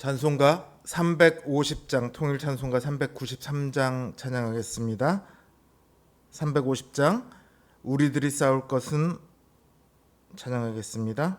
찬송가 350장, 통일 찬송가 393장 찬양하겠습니다. 350장 우리들이 싸울 것은 찬양하겠습니다.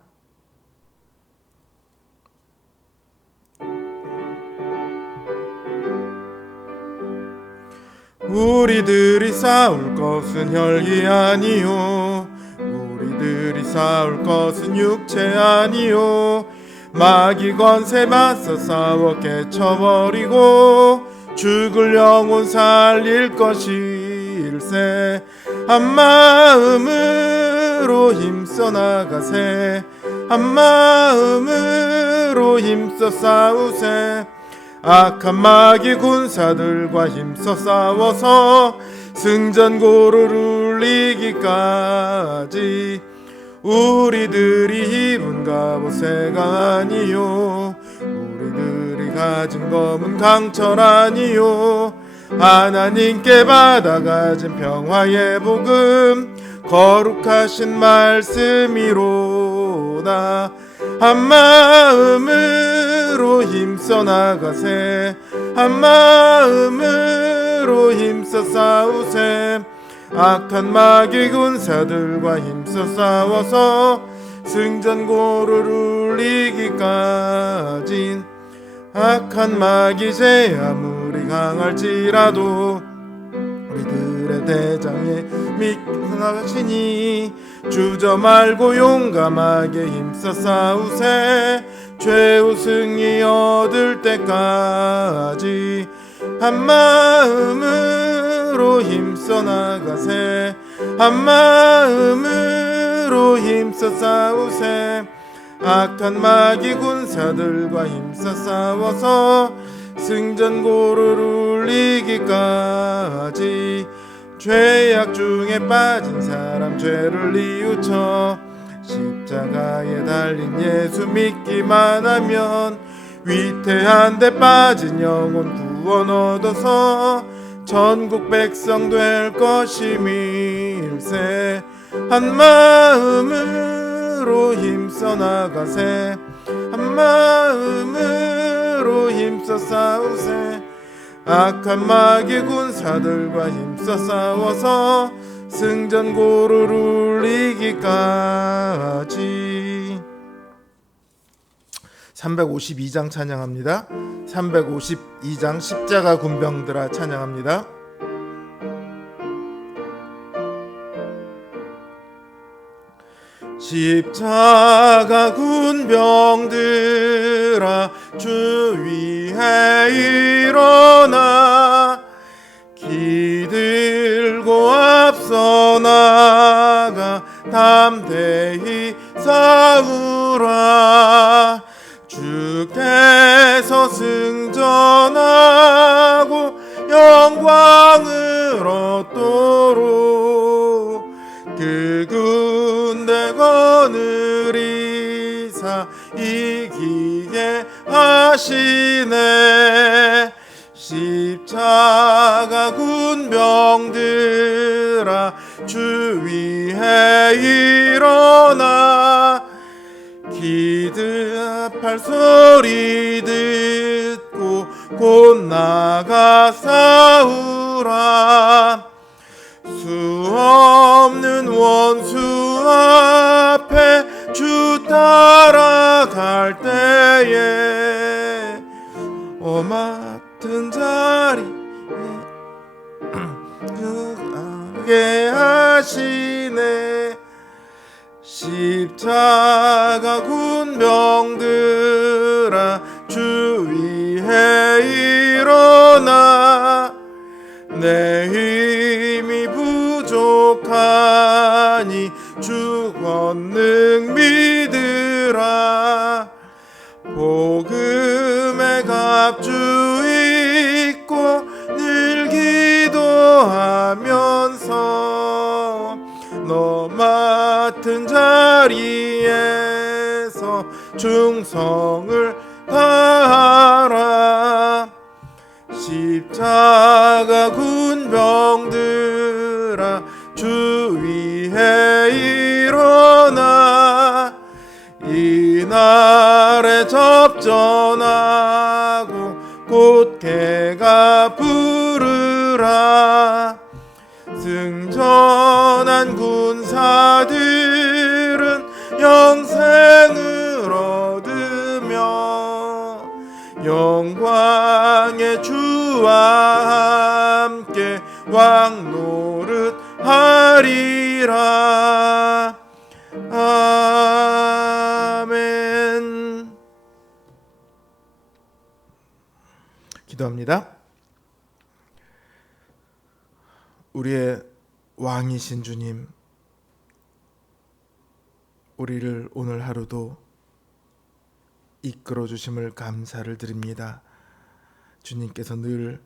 우리들이 싸울 것은 혈기 아니요, 우리들이 싸울 것은 육체 아니요, 마귀 권세 맞서 싸워 깨쳐버리고 죽을 영혼 살릴 것일세. 한마음으로 힘써 나가세, 한마음으로 힘써 싸우세. 악한 마귀 군사들과 힘써 싸워서 승전고를 울리기까지. 우리들이 입은 갑옷새가 아니요, 우리들이 가진 검은 강철 아니요, 하나님께 받아가진 평화의 복음 거룩하신 말씀이로다. 한마음으로 힘써 나가세, 한마음으로 힘써 싸우세. 악한 마귀 군사들과 힘써 싸워서 승전고를 울리기까진. 악한 마귀 제 아무리 강할지라도 우리들의 대장에 믿으시니 주저 말고 용감하게 힘써 싸우세. 최후 승리 얻을 때까지. 한마음으로 힘써 나가세, 한마음으로 힘써 싸우세. 악한 마귀 군사들과 힘써 싸워서 승전고를 울리기까지. 죄악 중에 빠진 사람 죄를 뉘우쳐 십자가에 달린 예수 믿기만 하면 위태한 데 빠진 영혼 구원 얻어서 전국 백성 될 것임일세. 한마음으로 힘써 나가세, 한마음으로 힘써 싸우세. 악한 마귀 군사들과 힘써 싸워서 승전고를 울리기까지. 352장 찬양합니다. 352장 십자가 군병들아 찬양합니다. 십자가 군병들아 주 위에 일어나, 기들고 앞서 나가 담대히 싸우라. 주께서 승전하고 영광을 얻도록 그 군대 거느리사 이기게 하시네. 십자가 군병들아 주 위에 일어나, 기드팔 소리 듣고 곧 나가 싸우라. 수 없는 원수 앞에 주 따라갈 때에 맡은 자리에 주게 하시네. 십자가 군병들아 주 위에 일어나, 내 힘이 부족하니 주 권능 믿으라. 복음의 갑주 입고 늘 기도하면서 너 맡은 자리에서 충성을 다하라. 십자가 군병들아 주 위에 일어나, 이날에 접전하 영생을 얻으며 영광의 주와 함께 왕 노릇하리라. 아멘. 기도합니다. 우리의 왕이신 주님, 우리를 오늘 하루도 이끌어 주심을 감사를 드립니다. 주님께서 늘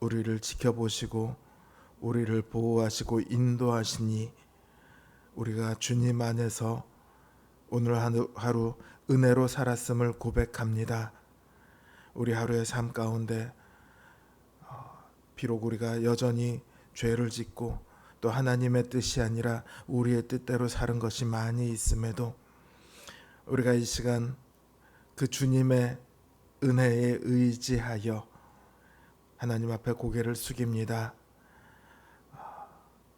우리를 지켜보시고 우리를 보호하시고 인도하시니 우리가 주님 안에서 오늘 하루 은혜로 살았음을 고백합니다. 우리 하루의 삶 가운데 비록 우리가 여전히 죄를 짓고 또 하나님의 뜻이 아니라 우리의 뜻대로 사는 것이 많이 있음에도 우리가 이 시간 그 주님의 은혜에 의지하여 하나님 앞에 고개를 숙입니다.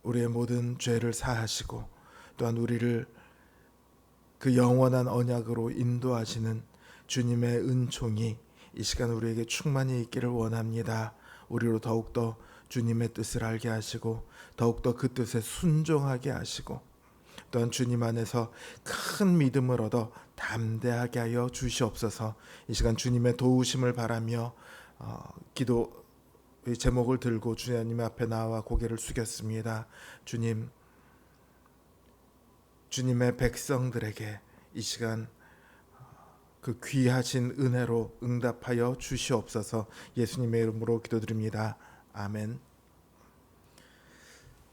우리의 모든 죄를 사하시고 또한 우리를 그 영원한 언약으로 인도하시는 주님의 은총이 이 시간 우리에게 충만히 있기를 원합니다. 우리로 더욱더 주님의 뜻을 알게 하시고 더욱더 그 뜻에 순종하게 하시고 또한 주님 안에서 큰 믿음을 얻어 담대하게 하여 주시옵소서. 이 시간 주님의 도우심을 바라며 기도 제목을 들고 주님 앞에 나와 고개를 숙였습니다. 주님, 주님의 백성들에게 이 시간 그 귀하신 은혜로 응답하여 주시옵소서. 예수님의 이름으로 기도드립니다. 아멘.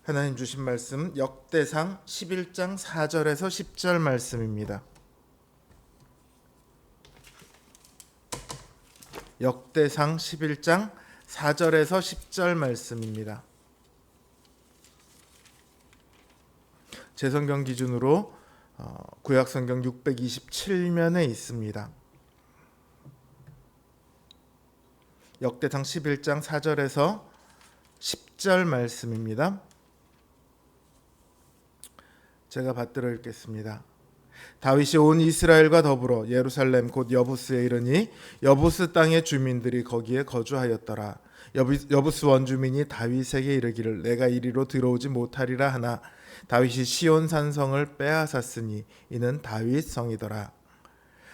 하나님 주신 말씀 역대상 11장 4절에서 10절 말씀입니다. 역대상 11장 4절에서 10절 말씀입니다. 제 성경 기준으로 구약 성경 627면에 있습니다. 역대상 11장 4절에서 10절 말씀입니다. 제가 받들어 읽겠습니다. 다윗이 온 이스라엘과 더불어 예루살렘 곧 여부스에 이르니 여부스 땅의 주민들이 거기에 거주하였더라. 여부스 원주민이 다윗에게 이르기를 내가 이리로 들어오지 못하리라 하나 다윗이 시온 산성을 빼앗았으니 이는 다윗 성이더라.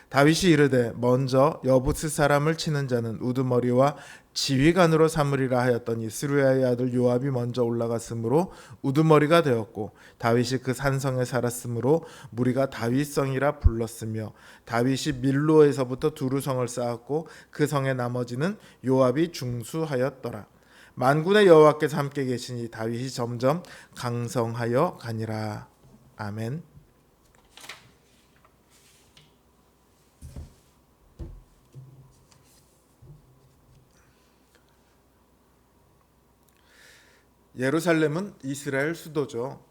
다윗이 이르되 먼저 여부스 사람을 치는 자는 우두머리와 지휘관으로 삼으리라 하였더니 스루야의 아들 요압이 먼저 올라갔으므로 우두머리가 되었고 다윗이 그 산성에 살았으므로 무리가 다윗성이라 불렀으며 다윗이 밀로에서부터 두루성을 쌓았고 그 성의 나머지는 요압이 중수하였더라. 만군의 여호와께서 함께 계시니 다윗이 점점 강성하여 가니라. 아멘. 예루살렘은 이스라엘 수도죠.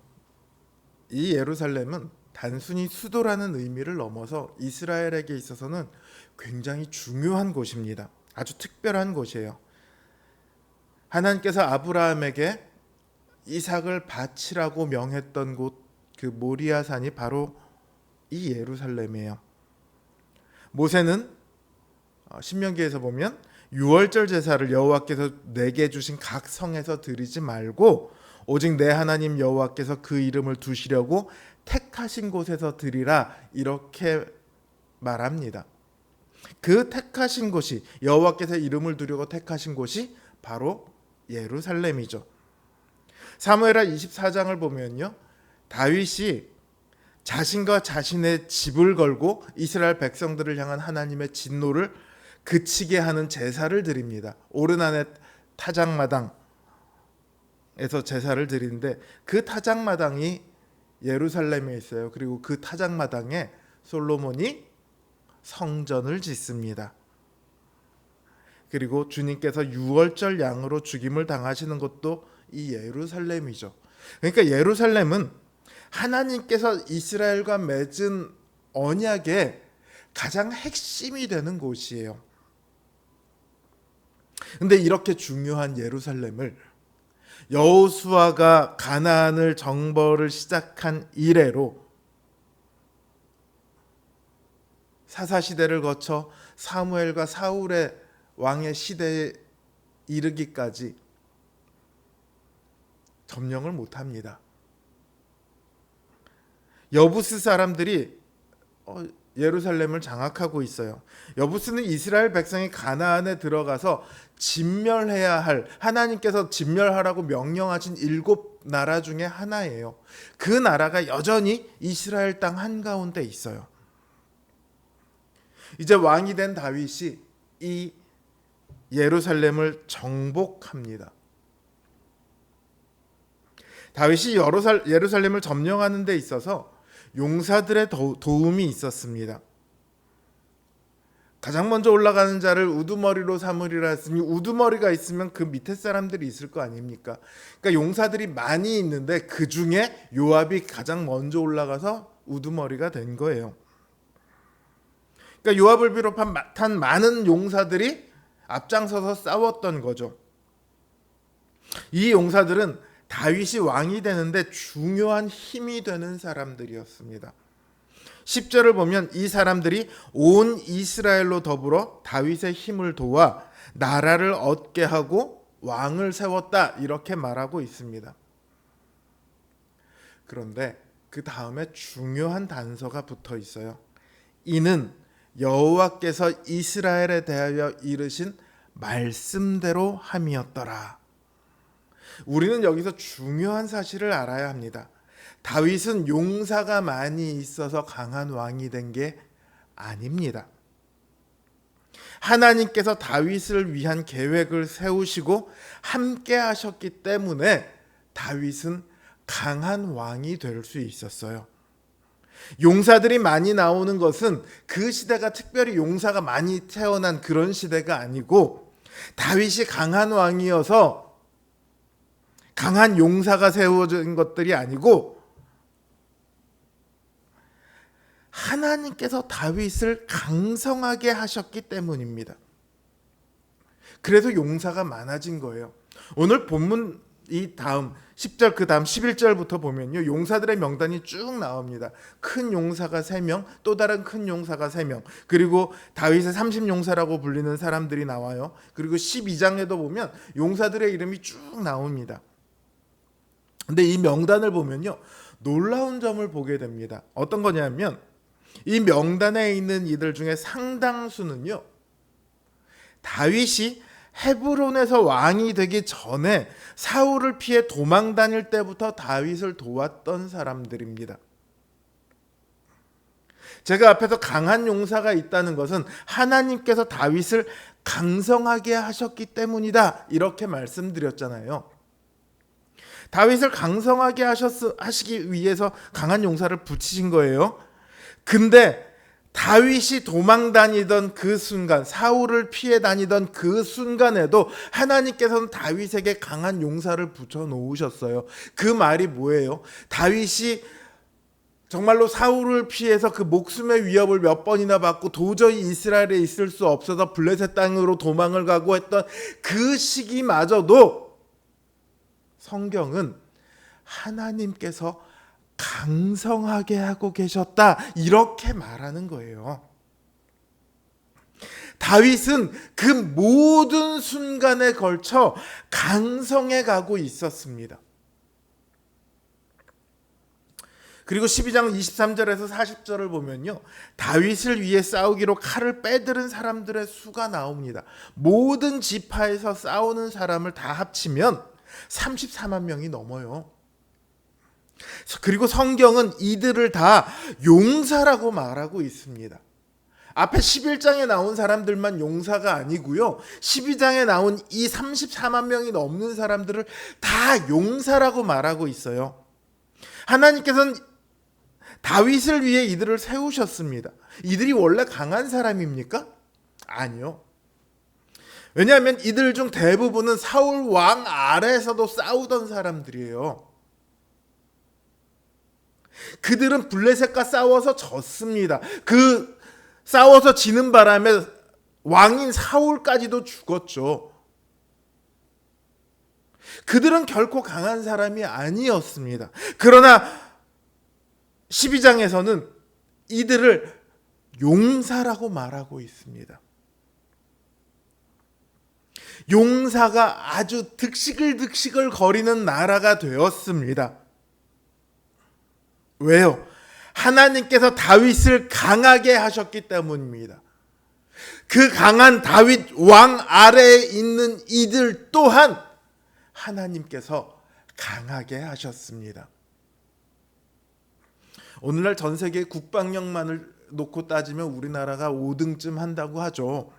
이 예루살렘은 단순히 수도라는 의미를 넘어서 이스라엘에게 있어서는 굉장히 중요한 곳입니다. 아주 특별한 곳이에요. 하나님께서 아브라함에게 이삭을 바치라고 명했던 곳, 그 모리아산이 바로 이 예루살렘이에요. 모세는 신명기에서 보면 유월절 제사를 여호와께서 내게 주신 각 성에서 드리지 말고 오직 내 하나님 여호와께서 그 이름을 두시려고 택하신 곳에서 드리라 이렇게 말합니다. 그 택하신 곳이 여호와께서 이름을 두려고 택하신 곳이 바로 예루살렘이죠. 사무엘하 24장을 보면요, 다윗이 자신과 자신의 집을 걸고 이스라엘 백성들을 향한 하나님의 진노를 그치게 하는 제사를 드립니다. 오르난의 타작마당에서 제사를 드리는데 그 타작마당이 예루살렘에 있어요. 그리고 그 타작마당에 솔로몬이 성전을 짓습니다. 그리고 주님께서 유월절 양으로 죽임을 당하시는 것도 이 예루살렘이죠. 그러니까 예루살렘은 하나님께서 이스라엘과 맺은 언약의 가장 핵심이 되는 곳이에요. 근데 이렇게 중요한 예루살렘을 여호수아가 가나안을 정벌을 시작한 이래로 사사 시대를 거쳐 사무엘과 사울의 왕의 시대에 이르기까지 점령을 못합니다. 여부스 사람들이 예루살렘을 장악하고 있어요. 여부스는 이스라엘 백성이 가나안에 들어가서 진멸해야 할, 하나님께서 진멸하라고 명령하신 7나라 중에 하나예요. 그 나라가 여전히 이스라엘 땅 한가운데 있어요. 이제 왕이 된 다윗이 이 예루살렘을 정복합니다. 다윗이 예루살렘을 점령하는 데 있어서 용사들의 도움이 있었습니다. 가장 먼저 올라가는 자를 우두머리로 삼으리라 했으니 우두머리가 있으면 그 밑에 사람들이 있을 거 아닙니까? 그러니까 용사들이 많이 있는데 그 중에 요압이 가장 먼저 올라가서 우두머리가 된 거예요. 그러니까 요압을 비롯한 많은 용사들이 앞장서서 싸웠던 거죠. 이 용사들은 다윗이 왕이 되는데 중요한 힘이 되는 사람들이었습니다. 10절을 보면 이 사람들이 온 이스라엘로 더불어 다윗의 힘을 도와 나라를 얻게 하고 왕을 세웠다, 이렇게 말하고 있습니다. 그런데 그 다음에 중요한 단서가 붙어 있어요. 이는 여호와께서 이스라엘에 대하여 이르신 말씀대로 함이었더라. 우리는 여기서 중요한 사실을 알아야 합니다. 다윗은 용사가 많이 있어서 강한 왕이 된 게 아닙니다. 하나님께서 다윗을 위한 계획을 세우시고 함께 하셨기 때문에 다윗은 강한 왕이 될 수 있었어요. 용사들이 많이 나오는 것은 그 시대가 특별히 용사가 많이 태어난 그런 시대가 아니고, 다윗이 강한 왕이어서 강한 용사가 세워진 것들이 아니고 하나님께서 다윗을 강성하게 하셨기 때문입니다. 그래서 용사가 많아진 거예요. 오늘 본문 이 다음 10절 그 다음 11절부터 보면요, 용사들의 명단이 쭉 나옵니다. 큰 용사가 3명, 또 다른 큰 용사가 3명, 그리고 다윗의 30용사라고 불리는 사람들이 나와요. 그리고 12장에도 보면 용사들의 이름이 쭉 나옵니다. 근데 이 명단을 보면요, 놀라운 점을 보게 됩니다. 어떤 거냐면 이 명단에 있는 이들 중에 상당수는요, 다윗이 헤브론에서 왕이 되기 전에 사울을 피해 도망 다닐 때부터 다윗을 도왔던 사람들입니다. 제가 앞에서 강한 용사가 있다는 것은 하나님께서 다윗을 강성하게 하셨기 때문이다, 이렇게 말씀드렸잖아요. 다윗을 강성하게 하시기 위해서 강한 용사를 붙이신 거예요. 근데 다윗이 도망 다니던 그 순간, 사울을 피해 다니던 그 순간에도 하나님께서는 다윗에게 강한 용사를 붙여 놓으셨어요. 그 말이 뭐예요? 다윗이 정말로 사울을 피해서 그 목숨의 위협을 몇 번이나 받고 도저히 이스라엘에 있을 수 없어서 블레셋 땅으로 도망을 가고 했던 그 시기마저도 성경은 하나님께서 강성하게 하고 계셨다, 이렇게 말하는 거예요. 다윗은 그 모든 순간에 걸쳐 강성해 가고 있었습니다. 그리고 12장 23절에서 40절을 보면요, 다윗을 위해 싸우기로 칼을 빼들은 사람들의 수가 나옵니다. 모든 지파에서 싸우는 사람을 다 합치면 34만 명이 넘어요. 그리고 성경은 이들을 다 용사라고 말하고 있습니다. 앞에 11장에 나온 사람들만 용사가 아니고요, 12장에 나온 이 34만 명이 넘는 사람들을 다 용사라고 말하고 있어요. 하나님께서는 다윗을 위해 이들을 세우셨습니다. 이들이 원래 강한 사람입니까? 아니요. 왜냐하면 이들 중 대부분은 사울 왕 아래에서도 싸우던 사람들이에요. 그들은 블레셋과 싸워서 졌습니다. 그 싸워서 지는 바람에 왕인 사울까지도 죽었죠. 그들은 결코 강한 사람이 아니었습니다. 그러나 12장에서는 이들을 용사라고 말하고 있습니다. 용사가 아주 득시글득시글 거리는 나라가 되었습니다. 왜요? 하나님께서 다윗을 강하게 하셨기 때문입니다. 그 강한 다윗 왕 아래에 있는 이들 또한 하나님께서 강하게 하셨습니다. 오늘날 전 세계 국방력만을 놓고 따지면 우리나라가 5등쯤 한다고 하죠.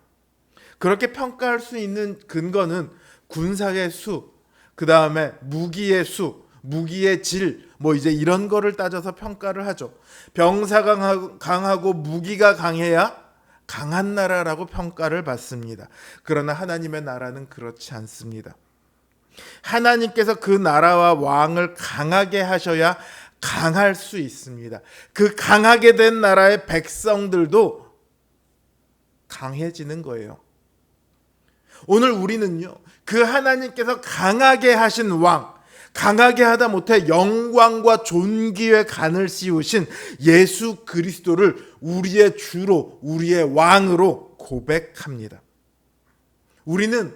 그렇게 평가할 수 있는 근거는 군사의 수, 그 다음에 무기의 수, 무기의 질, 이제 이런 거를 따져서 평가를 하죠. 병사가 강하고 무기가 강해야 강한 나라라고 평가를 받습니다. 그러나 하나님의 나라는 그렇지 않습니다. 하나님께서 그 나라와 왕을 강하게 하셔야 강할 수 있습니다. 그 강하게 된 나라의 백성들도 강해지는 거예요. 오늘 우리는요, 그 하나님께서 강하게 하신 왕, 강하게 하다 못해 영광과 존귀의 간을 씌우신 예수 그리스도를 우리의 주로, 우리의 왕으로 고백합니다. 우리는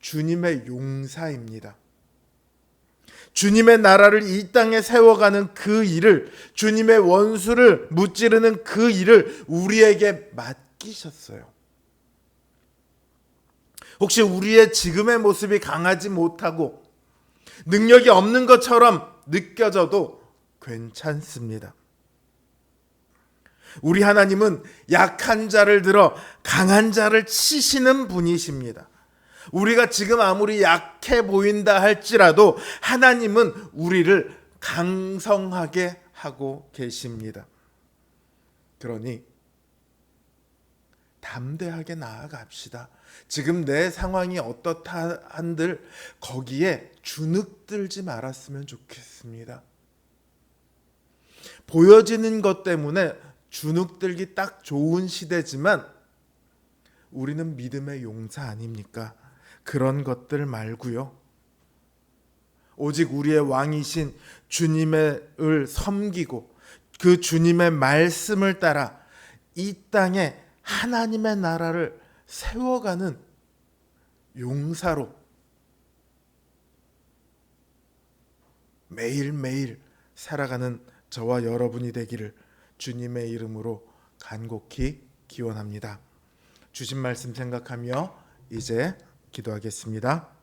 주님의 용사입니다. 주님의 나라를 이 땅에 세워가는 그 일을, 주님의 원수를 무찌르는 그 일을 우리에게 맡기셨어요. 혹시 우리의 지금의 모습이 강하지 못하고 능력이 없는 것처럼 느껴져도 괜찮습니다. 우리 하나님은 약한 자를 들어 강한 자를 치시는 분이십니다. 우리가 지금 아무리 약해 보인다 할지라도 하나님은 우리를 강성하게 하고 계십니다. 그러니 담대하게 나아갑시다. 지금 내 상황이 어떻다 한들 거기에 주눅들지 말았으면 좋겠습니다. 보여지는 것 때문에 주눅들기 딱 좋은 시대지만 우리는 믿음의 용사 아닙니까? 그런 것들 말고요. 오직 우리의 왕이신 주님을 섬기고 그 주님의 말씀을 따라 이 땅에 하나님의 나라를 세워가는 용사로 매일매일 살아가는 저와 여러분이 되기를 주님의 이름으로 간곡히 기원합니다. 주신 말씀 생각하며 이제 기도하겠습니다.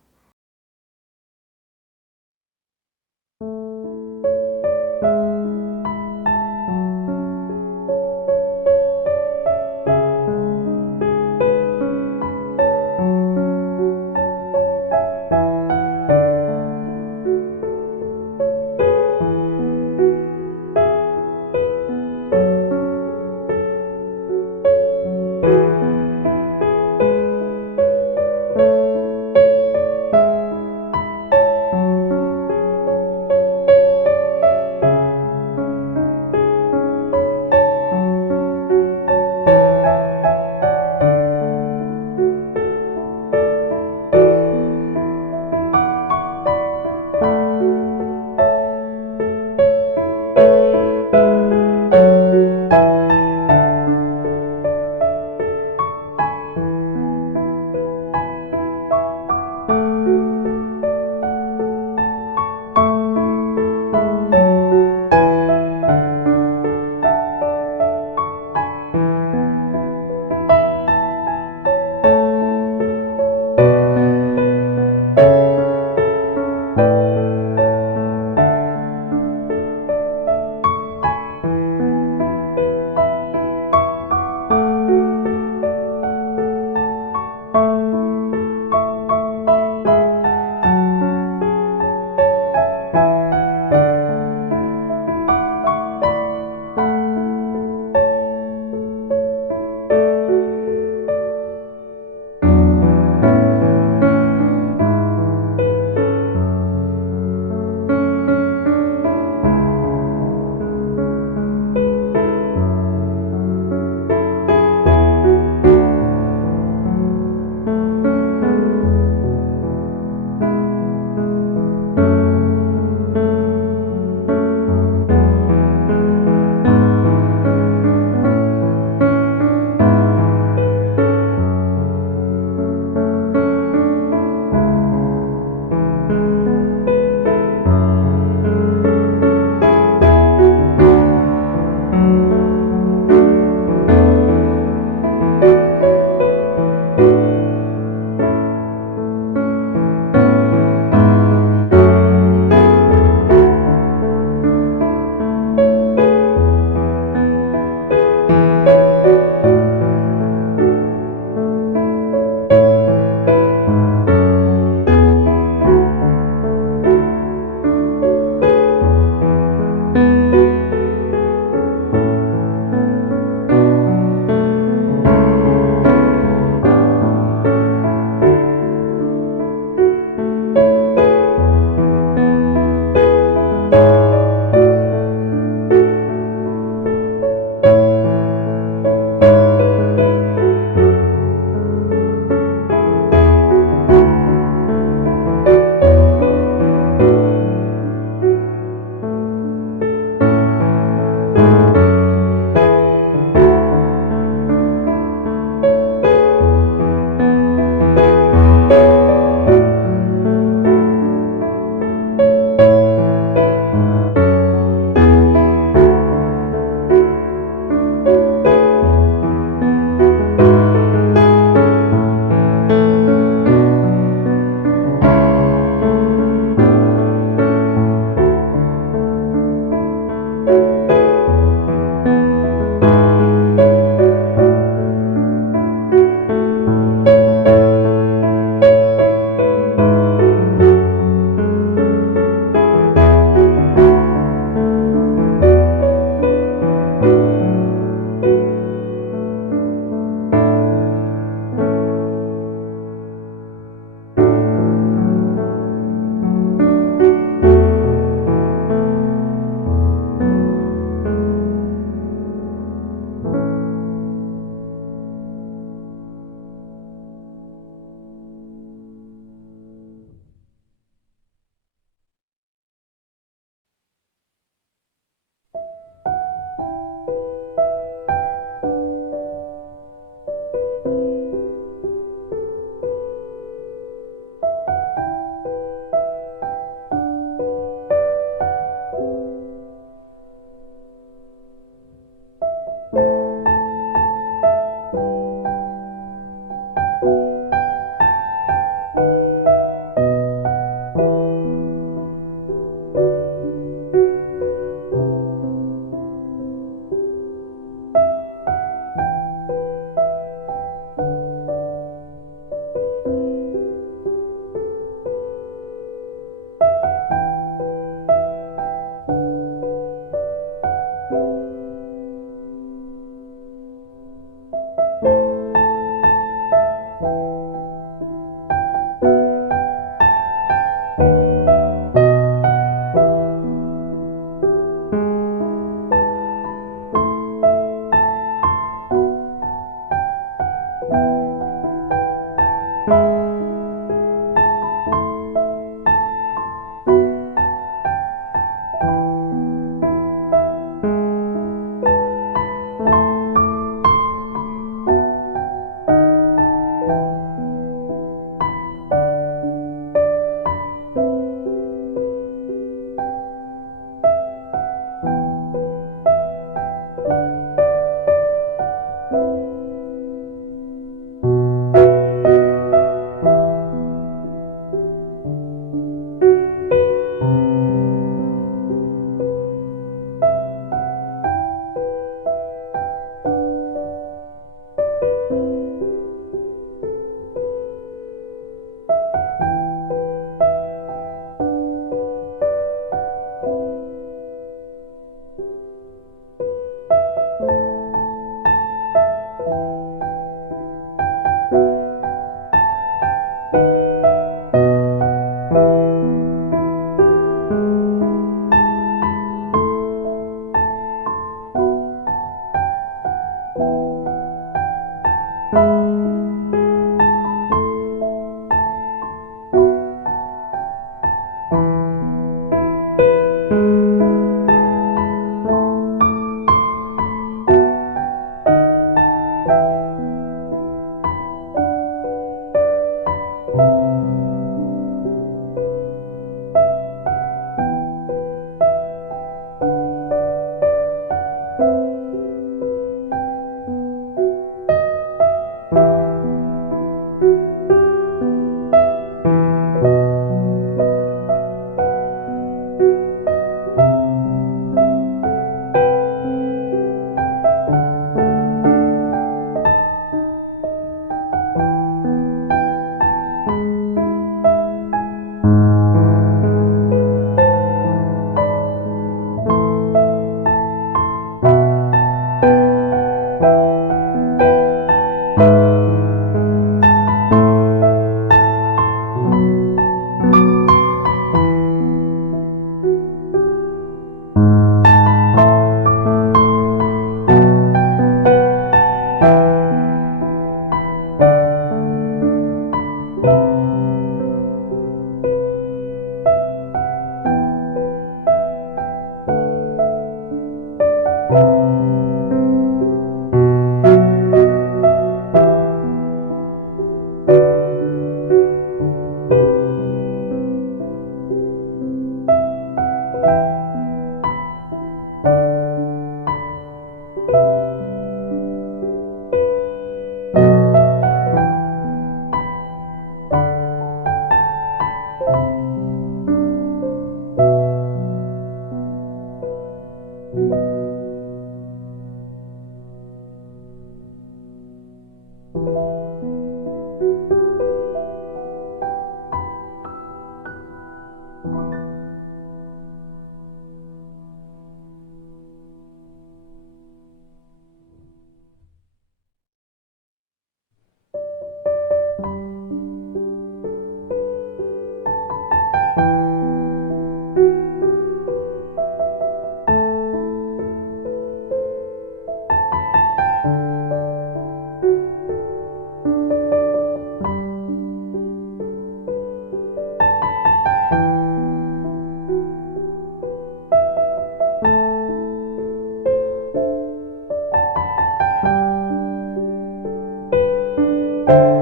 you.